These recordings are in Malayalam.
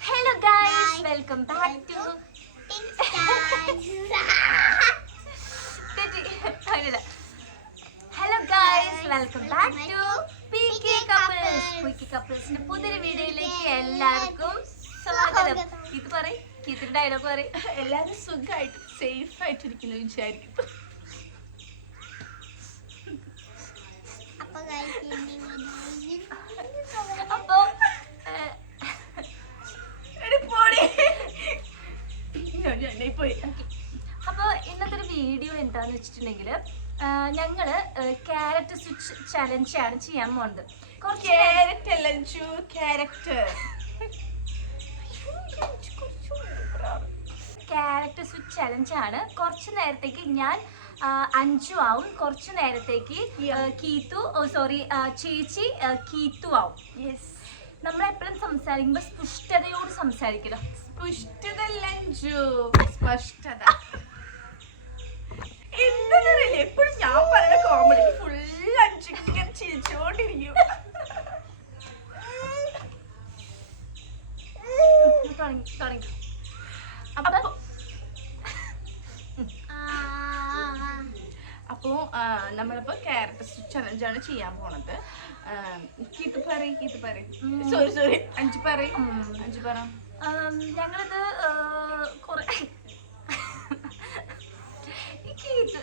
Hello guys welcome back to hello guys welcome back to P K couples P K കപ്പിൾസിന്റെ പുതിയൊരു വീഡിയോയിലേക്ക് എല്ലാവർക്കും സ്വാഗതം. ഇത് പറയും ഇതിന്റെ ഡയലോഗ് പറയും. എല്ലാവരും സുഖമായിട്ട് സേഫ് ആയിട്ടിരിക്കുന്നു വിചാരിക്കും അപ്പൊ guys, ഇനി video അപ്പോ ഏഹ്, എടി പോടി. ഞാൻ എന്നെ പോയി അപ്പോൾ ഇന്നത്തെ ഒരു വീഡിയോ എന്താന്ന് വെച്ചിട്ടുണ്ടെങ്കിൽ ഞങ്ങൾ ക്യാരറ്റ് സ്വിച്ച് ചലഞ്ച് ആണ് ചെയ്യാൻ പോകുന്നത് ക്യാരറ്റ് സ്വിച്ച് ചലഞ്ച് ആണ്. കുറച്ച് നേരത്തേക്ക് ഞാൻ അഞ്ചു ആവും. കുറച്ചു നേരത്തേക്ക് കീത്തു സോറി ചേച്ചി കീത്തു ആവും. യെസ് നമ്മൾ എപ്പോഴും സംസാരിക്കുമ്പോൾ സ്പുഷ്ടതയോട് സംസാരിക്കണം. സ്പുഷ്ടത ലഞ്ചു സ്പഷ്ടത. എന്താന്നറിയില്ല എപ്പോഴും ഞാൻ പറയുന്ന കോമഡി ഫുൾ ഇങ്ങനെ ചിരിച്ചോണ്ടിരിക്കും. തുടങ്ങി അപ്പൊ അപ്പോൾ ആ, ആ. അപ്പോ നമ്മളിപ്പോ ക്യാരറ്റ് ചലഞ്ചാണ് ചെയ്യാൻ പോണത്. കീത്ത് പറയും കീത്ത് പറയും. സോറി സോറി അഞ്ചു പറയും. അഞ്ചു പറ. ഞങ്ങളിത് കുറെ എനിക്ക് ഇത്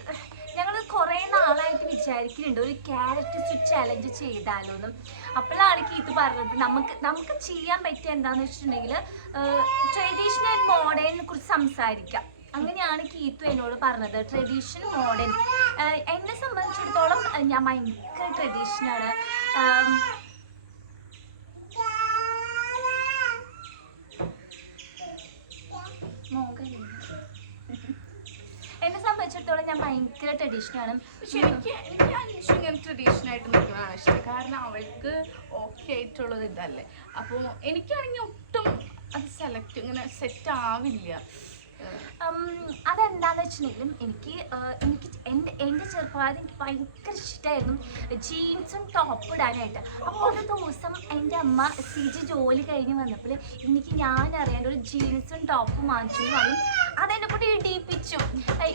ഞങ്ങൾ കുറേ നാളായിട്ട് വിചാരിക്കുന്നുണ്ട് ഒരു ക്യാരറ്റ് സ്വിച്ച് ചലഞ്ച് ചെയ്താലോ എന്നും അപ്പോഴാണ് കീത്ത് പറഞ്ഞത് നമുക്ക് നമുക്ക് ചെയ്യാൻ പറ്റിയ എന്താണെന്ന് വെച്ചിട്ടുണ്ടെങ്കിൽ ട്രഡീഷണൽ മോഡേണിനെ കുറിച്ച് സംസാരിക്കാം. അങ്ങനെയാണ് കീത്തു എന്നോട് പറഞ്ഞത് ട്രഡീഷൻ മോഡേൺ എന്നെ സംബന്ധിച്ചിടത്തോളം ഞാൻ ഭയങ്കര ട്രഡീഷനാണ് സംബന്ധിച്ചിടത്തോളം ഞാൻ ഭയങ്കര ട്രഡീഷനാണ് പക്ഷെ എനിക്ക് എനിക്ക് അഞ്ചു ഇങ്ങനെ ട്രഡീഷണൽ ആയിട്ട് നിൽക്കുന്നതാണ് ഇഷ്ടം. കാരണം അവൾക്ക് ഓക്കെ ആയിട്ടുള്ളത് ഇതല്ലേ. അപ്പോൾ എനിക്കാണെങ്കിൽ ഒട്ടും അത് സെലക്ട് ഇങ്ങനെ സെറ്റ് ആവില്ല. ഉം, അതെന്താന്ന് വെച്ചിട്ടുണ്ടെങ്കിലും എനിക്ക് എനിക്ക് എന്റെ എന്റെ ചെറുപ്പകാലത്ത് എനിക്ക് ഭയങ്കര ഇഷ്ടമായിരുന്നു ജീൻസും ടോപ്പ് ഇടാനായിട്ട്. അപ്പോൾ ഒരു ദിവസം എന്റെ അമ്മ സി ജി ജോലി കഴിഞ്ഞ് വന്നപ്പോൾ എനിക്ക് ഞാൻ അറിയാൻ ഒരു ജീൻസും ടോപ്പും വാങ്ങിച്ചു. പറയും അതെന്നെ കൂടി ഇടിയിപ്പിച്ചു.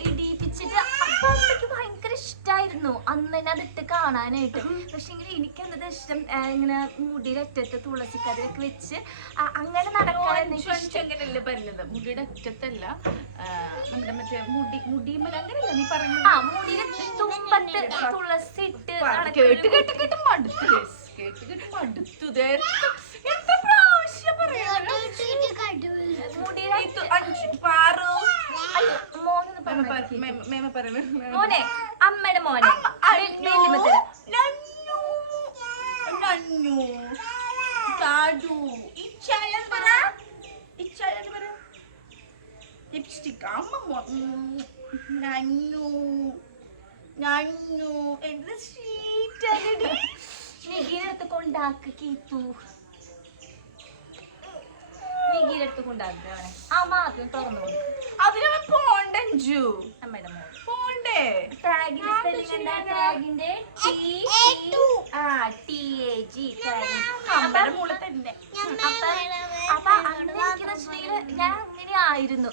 ഇടിയിപ്പിച്ചിട്ട് അപ്പൊ എനിക്ക് ഭയങ്കര ഇഷ്ടമായിരുന്നു അന്ന് തന്നെ അതിട്ട് കാണാനായിട്ട്. പക്ഷെ എങ്കിൽ എനിക്ക് എന്നത് ഇഷ്ടം? ഇങ്ങനെ മുടിയുടെ അറ്റത്ത് തുളസിക്കതിലൊക്കെ വെച്ച് അങ്ങനെ അങ്ങനെയല്ലേ പറഞ്ഞത്? മുടിയുടെ അറ്റത്തല്ല നമ്മുടെ മറ്റേ മുടി മുടിമല അങ്ങനെയല്ല നീ പറഞ്ഞു ആ മുടിയുടെ തുമ്പത്ത് തുളസി ഇട്ട് കേട്ട് കേട്ട് കേട്ട് മടുത്തു കേട്ട് കേട്ട് മടുത്തു മോനെ അമ്മയുടെ മോനെ. ലിപ്സ്റ്റിക്. അമ്മ നന്നു, നന്നു, എന്ത് സ്വീറ്റ് കൊണ്ടാക്കി കീത്തു. കൊണ്ടാക്കുക ആ മാത്രം തുറന്നു കൊടുക്കും. അതിനവൻ പോണ്ട അമ്മയുടെ മോൻ. പോണ്ടേ? ടാഗിന്റെ സ്പെല്ലിംഗ് എന്താ? ടാഗിന്റെ ടി ആ ടി എ ജി ടാഗ് അമ്മയുടെ മോൾ തന്നെ. അപ്പൊ അപ്പൊ അന്ന് ഞാൻ അങ്ങനെ ആയിരുന്നു.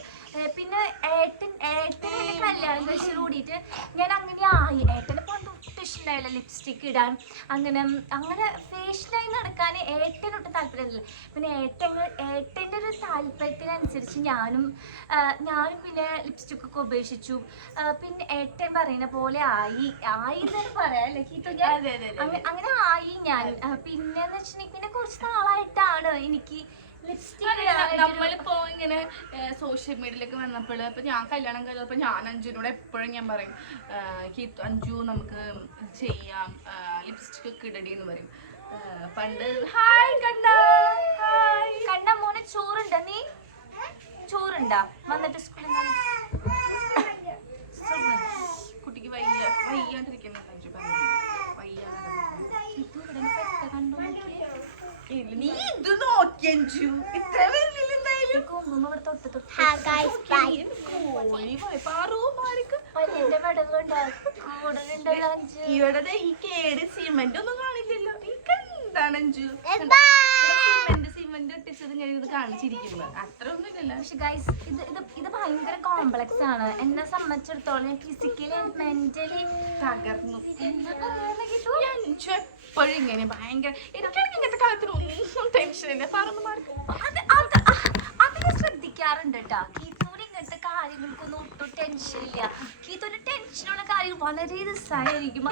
പിന്നെ ഏട്ടൻ ഏട്ടൻ കല്യാണം കഴിച്ചു കൂടിയിട്ട് ഞാൻ അങ്ങനെ ആയി. ഏട്ടനെ പണ്ട് ഇഷ്ടമായില്ല ലിപ്സ്റ്റിക്ക് ഇടാൻ. അങ്ങനെ അങ്ങനെ ഫേഷനായി നടക്കാൻ ഏട്ടനൊട്ട് താല്പര്യമില്ല. പിന്നെ ഏട്ടൻ ഏട്ടന്റെ ഒരു താല്പര്യത്തിനനുസരിച്ച് ഞാനും ഞാനും പിന്നെ ലിപ്സ്റ്റിക്കൊക്കെ ഉപേക്ഷിച്ചു. പിന്നെ ഏട്ടൻ പറയുന്ന പോലെ ആയി ആയി എന്നാണ് പറയാം. അങ്ങനെ ആയി ഞാൻ. പിന്നെ പിന്നെന്ന് വെച്ചിട്ടുണ്ടെങ്കിൽ പിന്നെ കുറച്ച് നാളായിട്ടാണ് എനിക്ക് ലിപ്സ്റ്റിക് ഇങ്ങനെ സോഷ്യൽ മീഡിയയിലൊക്കെ വന്നപ്പോൾ ഇപ്പൊ ഞാൻ കല്യാണം കഴിഞ്ഞപ്പോ ഞാൻ അഞ്ചുനോട് എപ്പോഴും ഞാൻ പറയും കീത്തു അഞ്ജു നമുക്ക് ചെയ്യാം ലിപ്സ്റ്റിക് ഒക്കെ ഇടടി എന്ന് പറയും. പണ്ട് ഹായ് കണ്ട ഹായ് കണ്ട മോനെ ചോറുണ്ട നീ? ചോറുണ്ടാ? വന്നിട്ട് സ്കൂളിൽ കുട്ടിക്ക് വയ്യ വയ്യാണ്ടിരിക്കുന്നു അഞ്ജു പറഞ്ഞു നീ ഇത് നോക്കി അഞ്ജു. ഇത്ര വലിയ ഇവിടെ ഈ കേട് സിമെന്റ് ഒന്നും കാണില്ലല്ലോ ഈ കണ്ട എന്താണ് അഞ്ചു Bye. സിമെന്റ് സിമെന്റ് ഒട്ടിച്ചത് ഇങ്ങനെ ഇത് അത്ര പക്ഷെ ഗൈസ് ഇത് ഇത് ഇത് ഭയങ്കര കോംപ്ലക്സ് ആണ് എന്നെ സംബന്ധിച്ചിടത്തോളം ഞാൻ ഫിസിക്കലി ആൻഡ് മെന്റലി തകർന്നു എപ്പോഴും ഇങ്ങനെ ഭയങ്കര ഇതൊക്കെ ഇങ്ങനത്തെ കാലത്തിനൊന്നും ടെൻഷൻ ഇല്ല പറഞ്ഞു മാർക്ക് അത് അത് അത് ഞാൻ കേട്ടാ കീത്തോന് ഇങ്ങനത്തെ കാര്യങ്ങൾക്കൊന്നും ഒട്ടും ടെൻഷൻ ഇല്ല. കീത്തോന് ടെൻഷനുള്ള കാര്യങ്ങൾ വളരെ രസമായിരിക്കും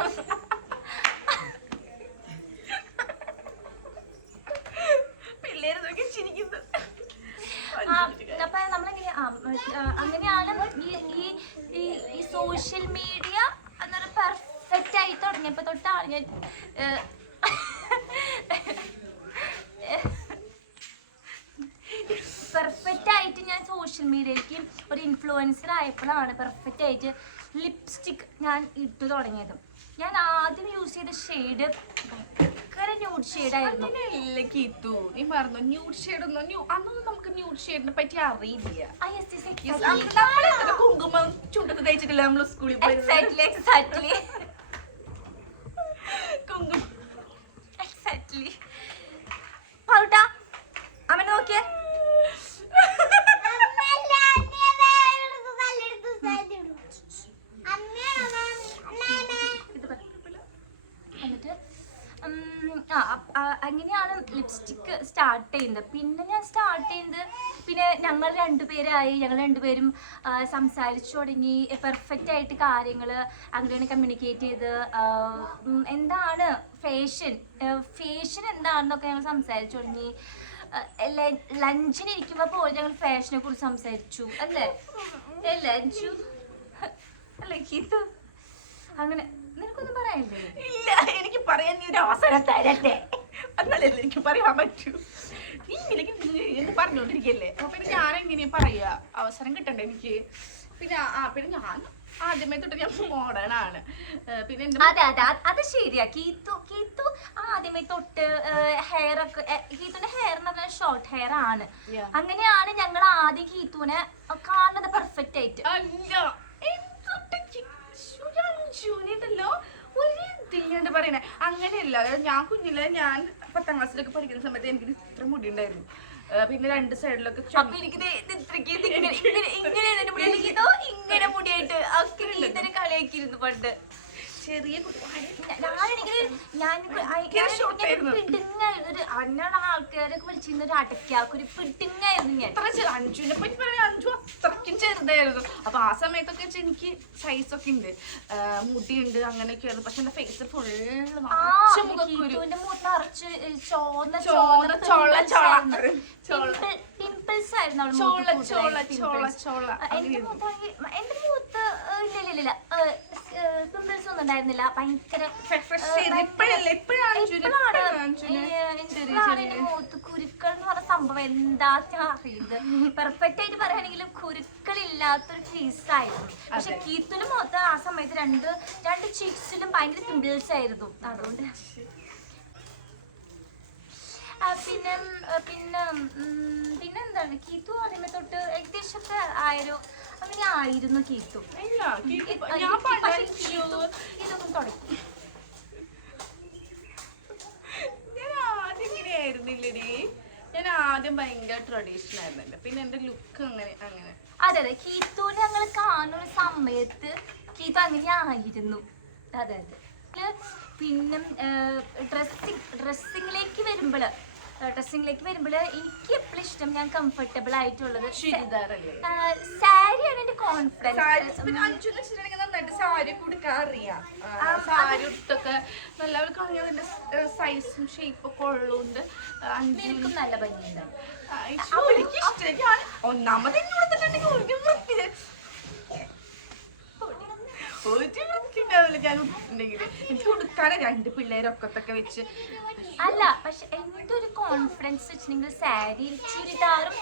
പിള്ളേര് നോക്കി ചിരിക്കുന്നു. അപ്പൊ നമ്മളെങ്ങനെ അങ്ങനെയാണ് ഈ ഈ സോഷ്യൽ മീഡിയ എന്നൊരു പെർഫെക്റ്റ് ആയി തുടങ്ങിയപ്പോ തൊട്ടാണ് ഞാൻ പെർഫെക്റ്റ് ആയിട്ട് ഞാൻ സോഷ്യൽ മീഡിയയിലേക്ക് ഒരു ഇൻഫ്ലുവൻസർ ആയപ്പോഴാണ് പെർഫെക്റ്റ് ആയിട്ട് ലിപ്സ്റ്റിക് ഞാൻ ഇട്ടു തുടങ്ങിയത്. ഞാൻ ആദ്യം യൂസ് ചെയ്ത ഷെയ്ഡ് ഭയങ്കര ന്യൂഡ് ഷെയ്ഡായിരുന്നു അങ്ങനെയല്ല കീത്തു നീ പറഞ്ഞു ന്യൂഡ് ഷെയ്ഡ് ഒന്നും ന്യൂ അന്നൊന്നും നമുക്ക് ന്യൂഡ് ഷെയ്ഡിനെ പറ്റി അറിയില്ല. ആ യെസ് യെസ് Yes, അന്ന് നമ്മളെന്തൊക്കെ കുങ്കുമം ചുണ്ടത്ത് തേച്ചിട്ടില്ല നമ്മൾ സ്കൂളിൽ എക്സാക്ട്ലി എക്സാക്ട്ലി കുങ്കുമം എക്സാക്ട്ലി പാറുട്ടാ അമ്മ നോക്കിയേ അമ്മയല്ല, അമ്മയെ വേറൊരു കല്ലെടുത്ത് സൈഡിൽ ഇടും. അമ്മയാണ് അമ്മ, അമ്മ. ഇത് പറ. എന്നിട്ട് ഉം, ആ അപ്പ- ആ, അങ്ങനെയാണ് ലിപ്സ്റ്റിക് സ്റ്റാർട്ട് ചെയ്യുന്നത് പിന്നെ ഞാൻ സ്റ്റാർട്ട് ചെയ്യുന്നത് പിന്നെ ഞങ്ങൾ രണ്ടുപേരായി ഞങ്ങൾ രണ്ടുപേരും സംസാരിച്ചു തുടങ്ങി. പെർഫെക്റ്റ് ആയിട്ട് കാര്യങ്ങൾ അങ്ങനെയാണ് കമ്മ്യൂണിക്കേറ്റ് ചെയ്ത്. എന്താണ് ഫേഷൻ ഫേഷൻ എന്താണെന്നൊക്കെ ഞങ്ങൾ സംസാരിച്ചു തുടങ്ങി. ലഞ്ചിന് ഇരിക്കുമ്പോൾ പോലും ഞങ്ങൾ ഫാഷനെ കുറിച്ച് സംസാരിച്ചു. അല്ലേ? ലഞ്ചു അല്ലേ ഗീതു അങ്ങനെ നിനക്കൊന്നും പറയാനില്ലേ? ഇല്ല എനിക്ക് പറയാൻ നീ ഒരു അവസരം തരട്ടെ. എന്നാലല്ലേ എനിക്ക് പറയാൻ പറ്റൂ. നീ എനിക്ക് എന്ത് പറഞ്ഞോണ്ടിരിക്കല്ലേ? അപ്പൊ പിന്നെ ഞാൻ എങ്ങനെയാ പറയുക അവസരം കിട്ടണ്ടേ എനിക്ക്? പിന്നെ ആ പിന്നെ ഞാൻ ആദ്യമേ തൊട്ട് ഞാൻ മോഡേൺ ആണ്. പിന്നെ അതെ അതെ അത് ശരിയാ. കീത്തു കീത്തു ആദ്യമേ തൊട്ട് ഹെയർ ഒക്കെ കീത്തുന്റെ ഹെയർ എന്ന് പറഞ്ഞാൽ ഷോർട്ട് ഹെയർ ആണ്. അങ്ങനെയാണ് ഞങ്ങൾ ആദ്യം കീത്തുവിനെ കാണുന്നത് പെർഫെക്റ്റ് ആയിട്ട്. അല്ല അഞ്ചുനിട്ടല്ലോ ഒരു ഇതില്ലാണ്ട് പറയണേ. അങ്ങനെയല്ല ഞാൻ കുഞ്ഞിലെ ഞാൻ പത്താം ക്ലാസ്സിലൊക്കെ പഠിക്കുന്ന സമയത്ത് എനിക്ക് ഇത്ര മുടി ഉണ്ടായിരുന്നു പിന്നെ രണ്ട് സൈഡിലൊക്കെ ഇങ്ങനെ മുടിയായിട്ട് കളിയാക്കിയിരുന്നു പണ്ട്. ചെറിയ ഞാൻ ആയിരുന്നു. ഒരു ആൾക്കാരൊക്കെ വിളിച്ചിരുന്ന ഒരു അടയ്ക്കാക്ക് ഒരു പിടുങ്ങായിരുന്നു ഞാൻ. എത്ര ചെറു അഞ്ചുവിനെ പറ്റി പറയാൻ അഞ്ചു അത്രയ്ക്കും ചെറുതായിരുന്നു. അപ്പൊ ആ സമയത്തൊക്കെ എനിക്ക് സൈസ് ഒക്കെ ഉണ്ട്. മുടിയുണ്ട് അങ്ങനെയൊക്കെ അങ്ങനെയൊക്കെയായിരുന്നു പക്ഷെ എന്റെ ഫേസ് ഫുൾ നിറച്ച് ചോന്ന ചോന്ന ചോള ചോള പിമ്പിൾസ് ആയിരുന്നു ചോള ചോള ചോള ചോള എന്റെ അങ്ങനെയായിരുന്നു. മുഖത്താണെങ്കിൽ എന്റെ ഇല്ല ഇല്ല ഇല്ല പിമ്പിൾസ് ഒന്നും ഉണ്ടായിരുന്നില്ല. ഭയങ്കര മൂത്ത് കുരുക്കൾ എന്ന് പറഞ്ഞ സംഭവം എന്താ അറിയുന്നത് പെർഫെക്റ്റ് ആയിട്ട് പറയുകയാണെങ്കിൽ കുരുക്കൾ ഇല്ലാത്തൊരു ഫേസ് ആയിരുന്നു. പക്ഷെ അതെ. കീത്തുന്റെ മുഖത്ത് ആ സമയത്ത് രണ്ട് രണ്ട് ചിക്സിലും ഭയങ്കര പിമ്പിൾസ് ആയിരുന്നു. അതുകൊണ്ട് പിന്നെ പിന്നെ പിന്നെന്താണ് കീത്തു ആദ്യമേ തൊട്ട് ഏകദേശമൊക്കെ ആയൊരു അങ്ങനെ ആയിരുന്നു കീത്തു. ഇതൊന്നും തുടങ്ങി. ഞാൻ ആദ്യം ഞാൻ ആദ്യം ഭയങ്കര ട്രഡീഷണൽ ആയിരുന്നല്ലോ. പിന്നെ എന്റെ ലുക്ക് അങ്ങനെ അങ്ങനെ. അതെ അതെ. കീത്തുവിനെ ഞങ്ങൾ കാണുന്ന സമയത്ത് കീത്തു അങ്ങനെ ആയിരുന്നു അതെ അതെ. പിന്നെ ഡ്രസ്സിങ് ഡ്രസ്സിംഗിലേക്ക് വരുമ്പോൾ ഡ്രസ്സിങ്ങിലേക്ക് വരുമ്പോൾ എനിക്ക് എപ്പോഴും ഇഷ്ടം ഞാൻ കംഫർട്ടബിൾ ആയിട്ടുള്ളത്. സാരിയാണ് എന്റെ കോൺഫിഡൻസ് നന്നായിട്ട് സാരി കൊടുക്കാൻ അറിയാം ആ, സാരി ഉടുത്തൊക്കെ നല്ല കളഞ്ഞ അതിന്റെ സൈസും ഷേപ്പും കൊള്ളുണ്ട് നല്ല ഭംഗിയുണ്ടാവും ഒന്നാമത് എന്നെ കൊടുത്തിട്ടുണ്ടെങ്കിൽ ഒരു വൃത്തി ഒരു വൃത്തി ഉണ്ടാവില്ല ഞാൻ ഉടുത്തിട്ടുണ്ടെങ്കിൽ എനിക്ക് ഉടുക്കാനെ രണ്ട് പിള്ളേരൊക്കത്തൊക്കെ വെച്ച്. അല്ല പക്ഷെ എന്തൊരു കോൺഫിഡൻസ് വെച്ചിട്ടുണ്ടെങ്കിൽ സാരി ചുരിദാറും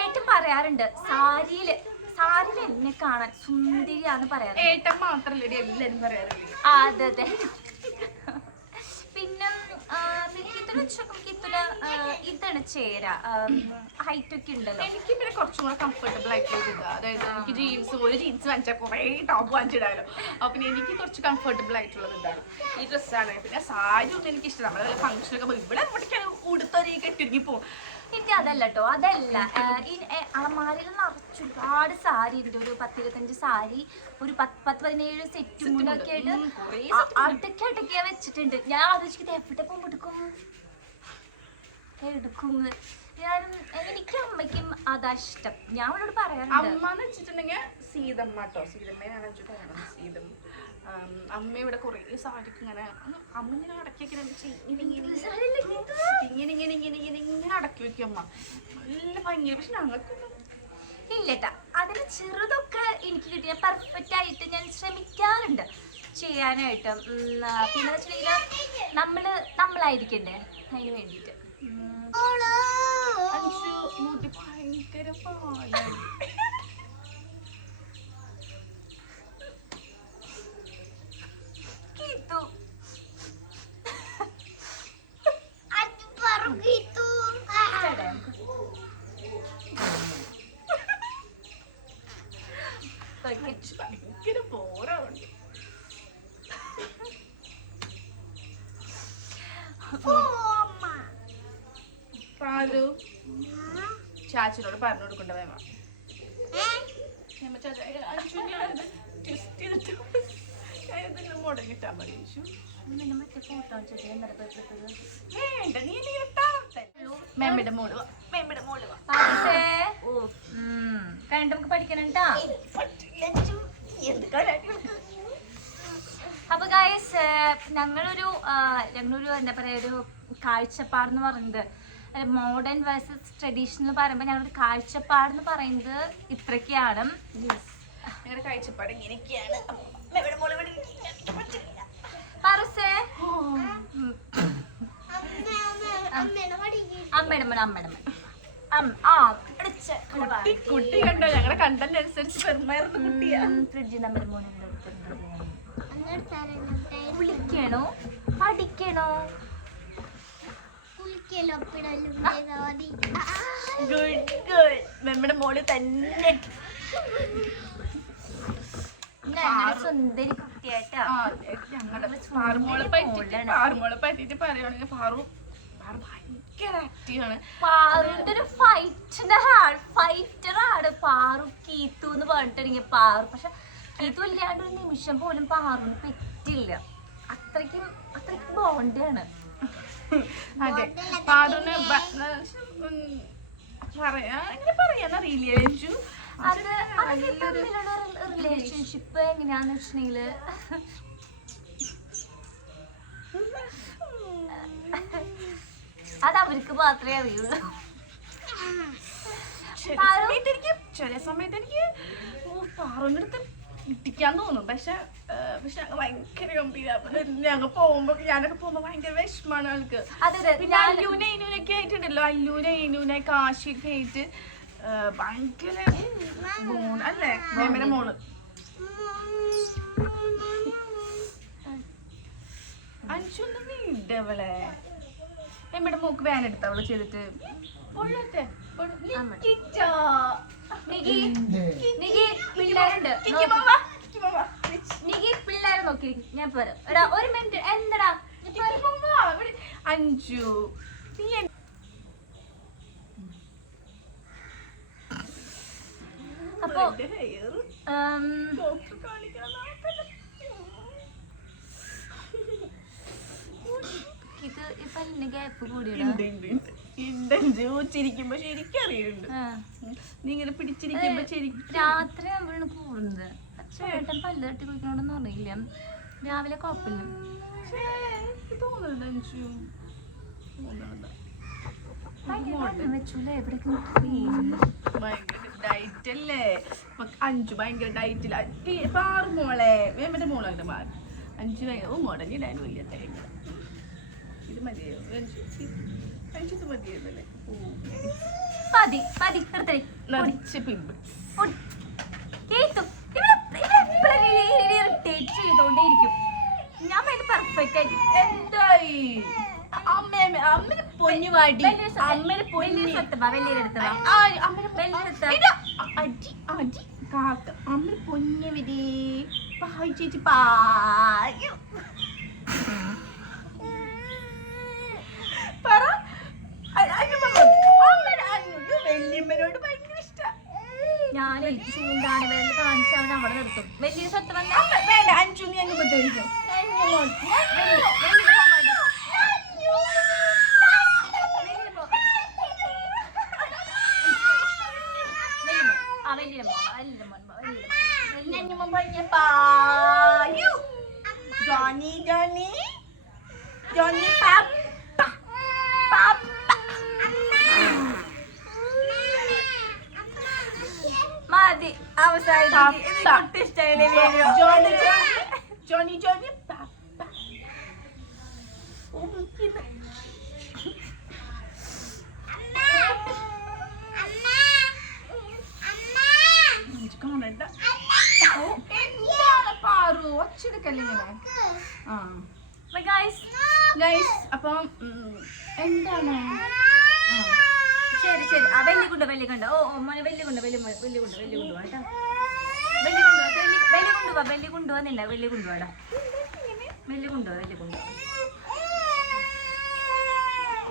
ഏട്ടൻ പറയാറുണ്ട് സാരിയിൽ സാരിയിൽ എന്നെ കാണാൻ സുന്ദരിയാന്ന് പറയാറുണ്ട്. ഏട്ടൻ മാത്രല്ലേ എല്ലാരും പറയാറുണ്ട്. അതെ അതെ. പിന്നെ കിത്തുന ആ, ഇതാണ് ചേര. ഹൈറ്റ് ഒക്കെ ഉണ്ടല്ലോ. എനിക്ക് പിന്നെ കുറച്ചും കൂടെ കംഫർട്ടബിൾ ആയിട്ടുള്ള അതായത് എനിക്ക് ജീൻസ് ഒരു ജീൻസ് വാങ്ങിച്ചാൽ കുറേ ടോപ്പ് വാങ്ങിച്ചിടാലോ. അപ്പൊ പിന്നെ എനിക്ക് കുറച്ച് കംഫർട്ടബിൾ ആയിട്ടുള്ളത് ഇതാണ്. ഈ ഡ്രസ്സാണ് പിന്നെ സാരി ഒന്നും എനിക്ക് ഇഷ്ടം നമ്മളെ ഫംഗ്ഷനൊക്കെ പോകും ഇവിടെ എവിടേക്കാണ് ഉടുത്തൊരു കെട്ടിരുങ്ങി പോകും എനിക്ക് അതല്ല കേട്ടോ അതല്ല അലമാരയിൽ നിറച്ച് ഒരുപാട് സാരി ഉണ്ട് ഒരു പത്തിരുപത്തഞ്ച് സാരി ഒരു പത്ത് പത്ത് പതിനേഴ് സെറ്റും മുന്നൊക്കെ ആയിട്ട് ഉം, കുറേ അടക്കി അടക്കിയാ വെച്ചിട്ടുണ്ട്. ഞാൻ ആലോചിക്കുന്നത് എവിടെ പോകുമ്പോൾ എടുക്കും? എടുക്കും ഞാൻ എനിക്ക് അമ്മയ്ക്കും അതാ ഇഷ്ടം. ഞാൻ അവളോട് പറയാറുണ്ട്. അമ്മ എന്ന് വെച്ചിട്ടുണ്ടെങ്കിൽ സീതമ്മ കേട്ടോ സീതമ്മേനാണ് വെച്ചിട്ട് പറയണത് അമ്മ ഇവിടെ കുറേ സാരിക്ക് ഇങ്ങനെ അങ്ങ് അമ്മ ഇങ്ങനെ അടക്കി വെക്കണ ഇങ്ങനെ ഇങ്ങനെ ഇങ്ങനെ ഇങ്ങനെ ഇങ്ങനെ ഇങ്ങനെ ഇങ്ങനെ അടക്കി വെക്കും അമ്മ. നല്ല ഭംഗിയാണ് പക്ഷെ ഞങ്ങൾക്കൊന്നും ഇല്ലട്ടാ. അതിന് ചെറുതൊക്കെ എനിക്ക് കിട്ടിയ പെർഫെക്റ്റ് ആയിട്ട് ഞാൻ ശ്രമിക്കാറുണ്ട്. ചെയ്യാനായിട്ട്. പിന്നെ വെച്ചിട്ടുണ്ടെങ്കിൽ നമ്മൾ നമ്മളായിരിക്കണ്ടേ? അതിന് വേണ്ടിയിട്ട്. ഉം. അഞ്ചു മുടി ഭയങ്കര പാടാണ് കീത്തു. അത് പറകിത്തു ചേട്ടാ, ഓക്കേ. അഞ്ചു ഭയങ്കര ബോറാവുണ്ട് പോമ്മ പാലു ചാച്ചിനോട് പറഞ്ഞു കൊടുക്കണ്ട വേമ ഏ വേമ ചാച്ച അഞ്ചു ഞാനിത് ട്വിസ്റ്റ് ചെയ്തിട്ട് ഞാനിതെല്ലാം മുടങ്ങിട്ടാ മതി അഞ്ചു നിന്നെ മറ്റേ ഫോട്ടോ ചേട്ടാ എന്താ പറഞ്ഞു കൊടുക്കണ്ട മേമ? മേമ്മയുടെ മോൾ മേമ്മയുടെ മോൾ നമുക്ക് അപ്പൊ ഗായസ് ഞങ്ങളൊരു ഞങ്ങളൊരു എന്താ പറയാ ഒരു കാഴ്ചപ്പാടെന്ന് പറയുന്നത് മോഡേൺ വേഴ്സസ് ട്രഡീഷണൽ പറയുമ്പോൾ ഞങ്ങളുടെ കാഴ്ചപ്പാടെന്ന് പറയുന്നത് ഇത്രയൊക്കെയാണ് ഞങ്ങളുടെ കാഴ്ചപ്പാട് ഇങ്ങനെയൊക്കെയാണ്. പറയുന്നത് അമ്മയുടെ മണം അമ്മയുടെ മണം ആ പിടിച്ച്. കുട്ടി കണ്ടോ? ഞങ്ങളുടെ കണ്ടന്റ് അനുസരിച്ച് നമ്മുടെ മോനെ പഠിക്കണോ? ഗുഡ് ഗുഡ് നമ്മുടെ മോൾ തന്നെ. ഞങ്ങളുടെ സുന്ദരി കുട്ടിയായിട്ടാ. ആ, ഞങ്ങളുടെ പാറുമോളെ പറ്റിട്ട് പാറുമോളെ പറ്റിട്ട് പറയുകയാണെങ്കിൽ പാറു പാറു ഭയങ്കര ആക്റ്റീവാണ് പാറുവിന്റെ ഒരു ഫൈറ്റിന്റെ ഹാൾ ഫൈറ്റർ ആണ് പാറു കീത്തു എന്ന് പറഞ്ഞിട്ടുണ്ടെങ്കിൽ പാറു. പക്ഷെ കീത്തു ഇല്ലാണ്ട് ഒരു നിമിഷം പോലും പാറുവിന് പറ്റില്ല അത്രയ്ക്കും അത്രയ്ക്കും ബോണ്ടാണ് അതെ. ഉം, പറയാ എങ്ങനെ പറയാന്നറിയില്ല അത് റിലേഷൻഷിപ്പ് എങ്ങനെയാന്ന് വെച്ചിട്ടുണ്ടെങ്കിൽ അത് അവർക്ക് മാത്രമേ അറിയുള്ളൂ. ചില സമയത്ത് എനിക്ക് അടുത്ത് ഇട്ടിക്കാൻ തോന്നും പക്ഷെ പക്ഷെ ഞങ്ങൾ ഭയങ്കര ഞങ്ങൾ പോകുമ്പോ ഞാനൊക്കെ പോകുമ്പോ ഭയങ്കര വിഷമാണ് ആൾക്ക്. പിന്നെ അല്ലൂന ഇനൂനൊക്കെ ആയിട്ടുണ്ടല്ലോ. അല്ലൂന ഇനൂന കാശിയൊക്കെ ആയിട്ട് ഭയങ്കര അല്ലേ? മേമയുടെ മോൾ. അഞ്ചൊന്നും വീണ്ടവളെ എമ്മയുടെ മൂക്ക് വേനെടുത്തവൾ ചെയ്തിട്ട്. പൊള്ളട്ടെ. നികി നികി പിള്ളേരുണ്ട്. നികി പിള്ളേരെ നോക്കി. ഞാൻ എടാ ഒരു മിനിറ്റ്. എന്തടാ? അഞ്ചു നീ അപ്പോ. ഇത് ഇപ്പൊ ഗ്യാപ്പ് കൂടിയടാ. ചിരിക്കുമ്പോ ശരിക്കും അറിയുന്നുണ്ട്. നീ ഇങ്ങനെ പിടിച്ചിരിക്കുമ്പോ ശരിക്കും രാത്രി ആകുമ്പോഴാണ് കൂടുന്നത്. ചേട്ടൻ പല്ല് തട്ടി കുളിക്കണോടൊന്നും അറിയില്ല. രാവിലെ കുഴപ്പമില്ല. തോന്നുന്നുണ്ട് അഞ്ചു തോന്നുന്നുണ്ട്. ഭയങ്കര വണ്ണം വെച്ചൂല എവിടേക്ക് ഭയങ്കര ഡയറ്റ് അല്ലേ അപ്പൊ അഞ്ചു ഭയങ്കര ഡയറ്റില്ല പാറു മോളെ. വേമ്പന്റെ പാറ്. അഞ്ചു ഭയങ്കര ഓ മുടങ്ങി ഇടാനും ഇല്ല. തേങ്ങ. ഇത് മതിയോ? അഞ്ചു. ഇത് മതിയായിരുന്നല്ലേ? മതി മതി നിർത്തടി. നിറച്ച് പിമ്പിൾസ് കേട്ടു. ഇറിറ്റേറ്റ് ചെയ്തോണ്ടേയിരിക്കും. ഞാൻ ഭയങ്കര പെർഫെക്റ്റ് ആയിട്ട് എന്തായി? അമ്മേമ്മ അമ്മന് പൊന്നു വാടി. അമ്മന് പൊന്നു. സ്വത്ത് വാ, വലിയ എടുത്ത് വാ. ആ, അമ്മന്. ഇതാ, അടി അടി കാക്ക. അമ്മന് പൊന്നു വിധി. പായ് ചേച്ചി പായു പറ അ- അനുമ്മ അമ്മന് അനു വല്യമ്മനോട് ഭയങ്കര ഇഷ്ടം. ഞാൻ ചൂണ്ടാണ് വിരൽ കാണിച്ച് അവൻ അവിടെ നിർത്തും. വലിയ സത്യം വേണ്ട അഞ്ചു നീ അനുമ്മ Johnny, ആ വലിയ മോൻ വലിയ മോൻ വലിയ മോൻ വലിയ മോൻ അനുമ്മ ഭയങ്കര പായു ജോണി ജോണി ജോണി പാപ്പ പാപ്പ മതി അവസാനം ഇത് കുട്ടി ഇഷ്ടമായില്ലേ വീഡിയോ ജോണി ജോണി കാണണ്ട. എന്താണ് പാറു? ഒച്ചെടുക്കല്ലേ ഇങ്ങനെ? ആ. ഗൈസ് ഗൈസ് അപ്പം എന്താണ്? ആ. ശരി ശരി. ആ വലിയ കൊണ്ട് ഓ ഓ മോനെ വലിയ കൊണ്ട് വലിയ മോനെ, വലിയ കൊണ്ട് വലിയ കൊണ്ട് കേട്ടോ വലിയ കുണ്ടുവാ വെല്ലി വലിയ കുണ്ടുവാടാ വലിയ കുണ്ടുവാ വലിയ കുണ്ടുവാ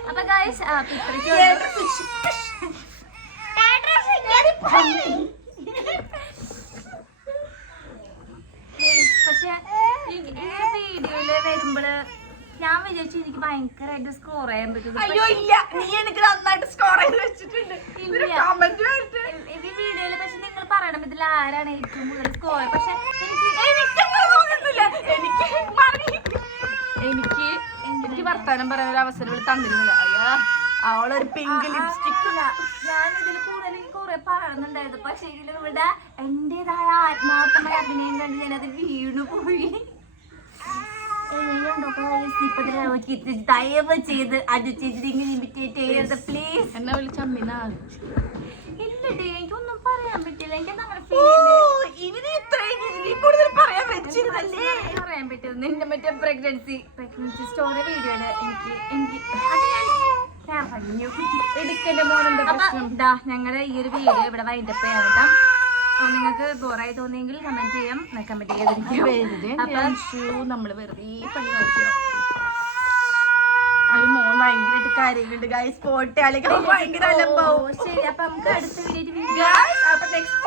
അപ്പൊ ഇത്രയ്ക്ക് പക്ഷെ വീഡിയോയിൽ വരുമ്പോൾ ഞാൻ വിചാരിച്ചു എനിക്ക് ഭയങ്കരമായിട്ട് സ്കോർ ചെയ്യാൻ പറ്റും. അയ്യോ ഇല്ല. നീ എനിക്ക് നന്നായിട്ട് സ്കോർ ചെയ്ത് വെച്ചിട്ടുണ്ട് ഒരു ഇല്ല. കമന്റ് വരട്ടെ ഈ വീഡിയോയിൽ പക്ഷെ നിങ്ങൾ പറയണം ആരാണ് ഏറ്റവും കൂടുതൽ സ്കോർ പക്ഷെ എനിക്ക് എനിക്ക് എനിക്ക് വർത്താനം പറയാൻ ഒരു അവസരം ഇവിടെ തന്നിരുന്നില്ല. അയ്യാ അവളൊരു പിങ്ക് ലിപ്സ്റ്റിക് ഞാൻ ഇതിൽ കൂടുതൽ കുറെ പറയുന്നുണ്ടായിരുന്നു. പക്ഷെ ഇതിൽ ഇവിടെ എന്റേതായ ആത്മാർത്ഥമായ അഭിനയം കണ്ട് ഞാനത് വീണു പോയി. ദയവ് ചെയ്ത് അത് ചെയ്ത് ഇങ്ങനെ ഇമിറ്റേറ്റ് ചെയ്യരുത് പ്ലീസ് എന്നെ വിളിച്ച അമ്മിനാണ് ഇല്ലടേ എനിക്കൊന്നും പറയാൻ പറ്റില്ല. എനിക്ക് പറയാൻ പറ്റും? നിന്റെ മറ്റേ പ്രഗ്നൻസി പ്രഗ്നൻസി സ്റ്റോറി വീഡിയോ എനിക്ക് എനിക്ക് ഞാൻ പറഞ്ഞു. അപ്പൊ ദാ ഞങ്ങളുടെ ഈ ഒരു വീഡിയോ ഇവിടെ വൈൻഡപ്പ് ചെയ്യാം കേട്ടോ. അപ്പൊ നിങ്ങൾക്ക് ബോറായി തോന്നിയെങ്കിൽ കമന്റ് ചെയ്യാം. കമന്റ് ചെയ്തിരിക്കും അപ്പം നമ്മൾ വെറുതെ പണി വായിക്കോ അത് മോൻ ഭയങ്കരമായിട്ട് കാര്യങ്ങളുണ്ട് ഗൈസ് പോട്ടെ. അല്ലെങ്കിൽ ഭയങ്കര ശരി അപ്പൊ നമുക്ക് അടുത്ത വീഡിയോ അപ്പൊ നെക്സ്റ്റ്